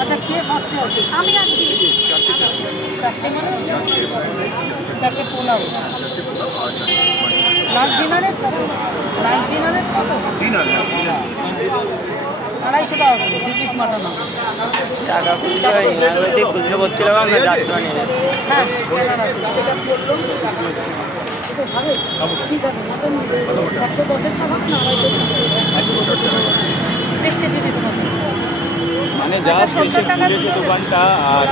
আচ্ছা, কে ফার্স্টে আছে? আমি আছি। চারটে মানে চারটে পোলাও। লাঞ্চ ডিনারের কত? লাঞ্চ ডিনারের কত? 250 টাকা করে 2 পিস মাটন হবে। টাকা খুচরো খুচরো করছিলাম আমরা যাত্রা নিয়ে। হ্যাঁ, স্ক্যানার আছে। ঠিক আছে, মটন 110-এর টাকা না 250 এসছে দিদি তোমাকে। মানে যা এসে খুলেছে দোকানটা আর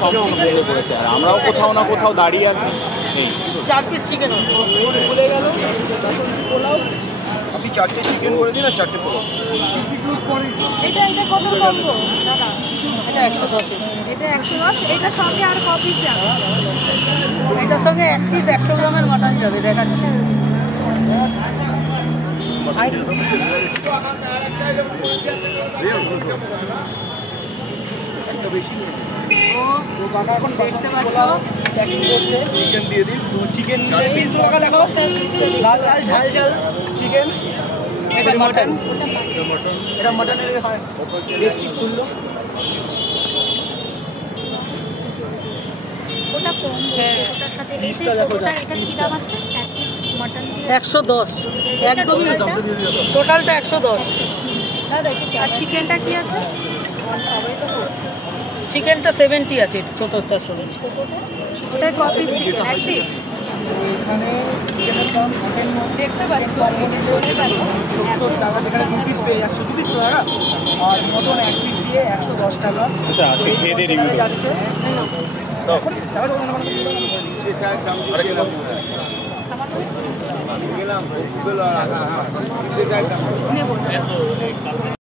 সম্পূর্ণ বন্ধ করেছে, আর আমরাও কোথাও না কোথাও দাঁড়িয়ে আছি। 4 পিস চিকেন ভুলে গেল। পোলাও আপনি 4টে চিকেন করে দিন আর 4টে পোলাও। এটা কত বলবো দাদা? এটা 110। এটা 110। এটার সঙ্গে আর ক পিস যাবে? এটার সঙ্গে 1 পিস 100 গ্রামের মাটন যাবে, দেখাচ্ছি। এখন দেখতে পাচ্ছ চিকেন দিয়ে দিন। চিকেন দেখো, লাল লাল ঝাল ঝাল চিকেন। এটা মাটন, এটা মাটনের দেখছি খুললো। ওটা কম, ওটার সাথে লিস্টটা দেখো। এটা কি দাম আছে? 1 পিস মাটন দিয়ে 110, একদমই টোটালটা 110। আর চিকেনটা কি আছে? সবাই তো বলছে চিকেনটা 70 আছে, ছোটটার সঙ্গে। ওটা ক পিস চিকেন? 1 পিস। এখানে চিকেনের দাম চিকেন দেখতে পাচ্ছি এটা বলে পারি 70 টাকা, এখানে 2 পিস পেয়ে যাচ্ছে, 2 পিস তো টাকা। আর মটন 1 পিস দিয়ে 110 টাকা। আচ্ছা, আজকে খেয়ে দিয়ে রিভিউ যাচ্ছে। নেব।